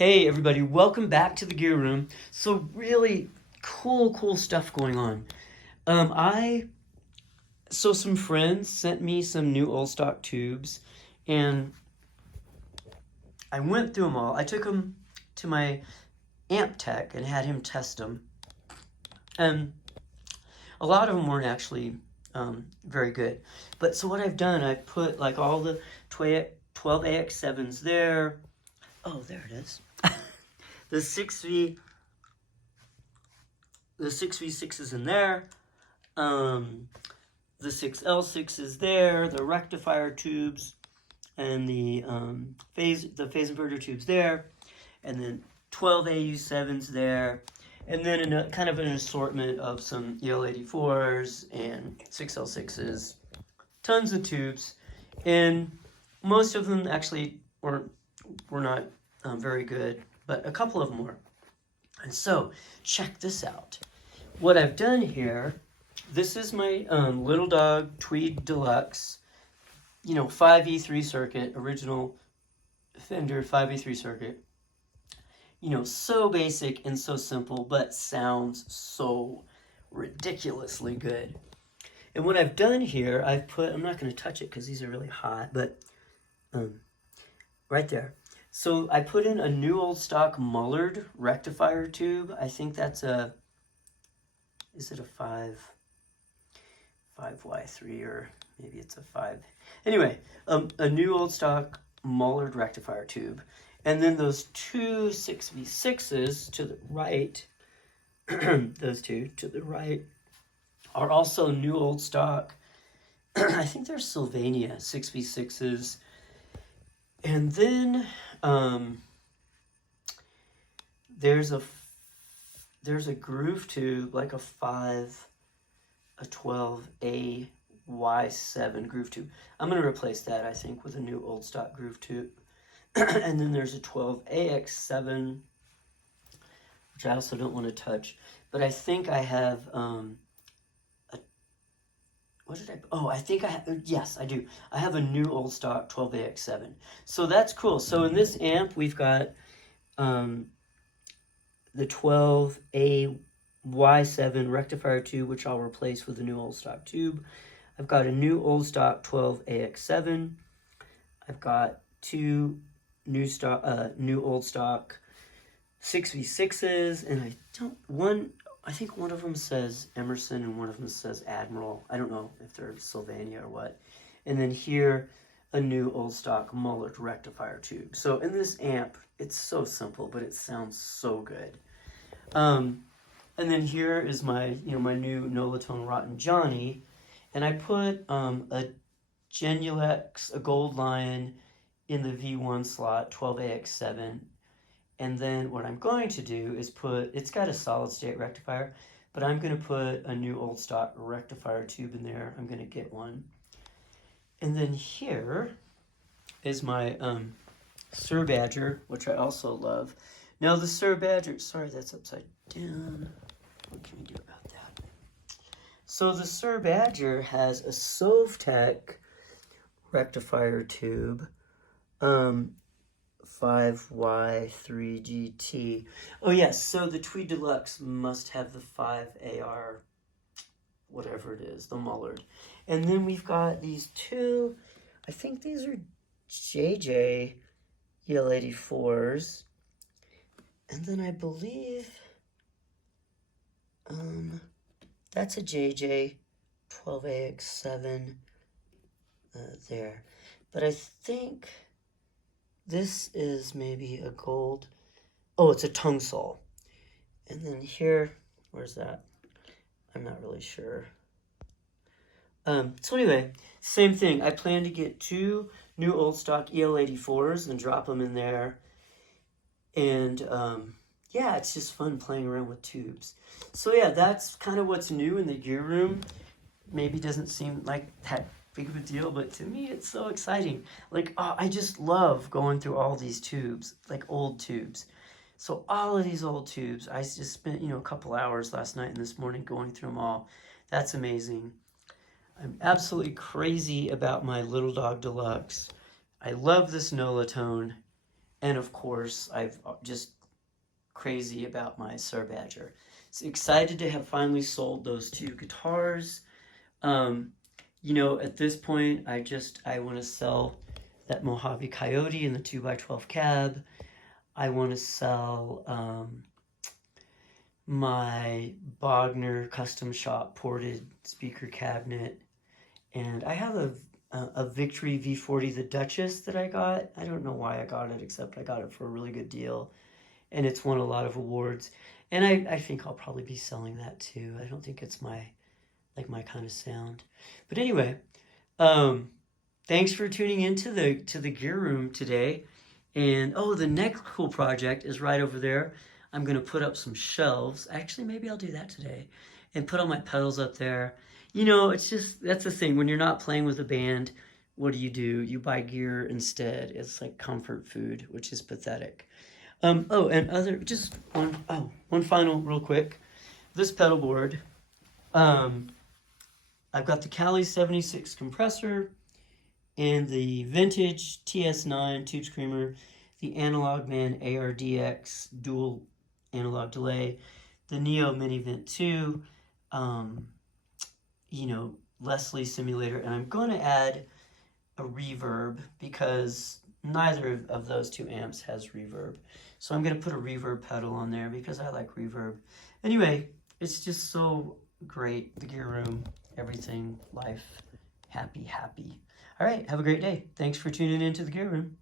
Hey everybody, welcome back to the gear room. So really cool stuff going on. I so some friends sent me some new old stock tubes, and I went through them all. I took them to my amp tech and had him test them, and a lot of them weren't actually very good. But so what I've done, I've put like all the 12AX7s there. Oh, there it is. The 6V6 is in there. The 6L6 is there. The rectifier tubes and the phase inverter tubes there, and then 12AU7s there, and then kind of an assortment of some EL84s and 6L6s. Tons of tubes, and most of them actually were not very good, but a couple of them were. And so, check this out. What I've done here, this is my Little Dawg Tweed Deluxe, 5E3 circuit, original Fender 5E3 circuit. So basic and so simple, but sounds so ridiculously good. And what I've done here, I'm not going to touch it because these are really hot, but right there. So I put in a new old stock Mullard rectifier tube. I think that's is it a 5Y3 or maybe it's a 5. Anyway, a new old stock Mullard rectifier tube. And then those two 6V6s to the right, those two to the right, are also new old stock. I think they're Sylvania 6V6s. And then there's a groove tube, like a 12A Y7 groove tube. I'm going to replace that, I think, with a new old stock groove tube. And then there's a 12AX7, which I also don't want to touch. But I think I have yes, I do. I have a new old stock 12AX7. So that's cool. So in this amp, we've got the 12AY7 rectifier tube, which I'll replace with a new old stock tube. I've got a new old stock 12AX7. I've got two new old stock 6V6s, and I think one of them says Emerson and one of them says Admiral. I don't know if they're Sylvania or what. And then here, a new old stock Mullard rectifier tube. So in this amp, it's so simple, but it sounds so good. And then here is my new Nolatone Rotten Johnny, and I put a Genulex, a Gold Lion, in the V1 slot, 12AX7. And then what I'm going to do is it's got a solid state rectifier, but I'm going to put a new old stock rectifier tube in there. I'm going to get one. And then here is my Sir Badger, which I also love. Now the Sir Badger, sorry, that's upside down. What can we do about that? So the Sir Badger has a Sovtech rectifier tube, 5Y3GT. Oh yes, so the Tweed Deluxe must have the 5AR, whatever it is, the Mullard. And then we've got these two, I think these are JJ EL84s. And then I believe that's a JJ 12AX7 there. But I think this is maybe a gold. Oh, it's a tongue saw. And then here, where's that? I'm not really sure. So anyway, same thing. I plan to get two new old stock EL84s and drop them in there. And yeah, it's just fun playing around with tubes. So yeah, that's kind of what's new in the gear room. Maybe doesn't seem like that big of a deal, but to me it's so exciting. Like, I just love going through all these tubes, like old tubes. So all of these old tubes, I just spent a couple hours last night and this morning going through them all. That's amazing. I'm absolutely crazy about my Little Dawg Deluxe. I love this Nolatone. And of course, I've just crazy about my Sir Badger. So excited to have finally sold those 2 guitars. You know, at this point, I want to sell that Mojave Coyote and the 2x12 cab. I want to sell my Bogner custom shop ported speaker cabinet. And I have a Victory V40, the Duchess, that I got. I don't know why I got it, except I got it for a really good deal. And it's won a lot of awards. And I think I'll probably be selling that too. I don't think it's my kind of sound. But anyway, thanks for tuning into the gear room today. And oh, the next cool project is right over there. I'm gonna put up some shelves. Actually, maybe I'll do that today, and put all my pedals up there. You know, it's just, that's the thing. When you're not playing with a band, what do? You buy gear instead. It's like comfort food, which is pathetic. Oh, and just one final real quick. This pedal board, I've got the Cali 76 compressor and the vintage TS9 tube screamer, the Analog Man ARDX dual analog delay, the Neo Mini Vent 2, you know, Leslie simulator, and I'm going to add a reverb because neither of those 2 amps has reverb. So I'm going to put a reverb pedal on there because I like reverb. Anyway, it's just so great. The gear room, everything, life, happy. All right, have a great day. Thanks for tuning into the gear room.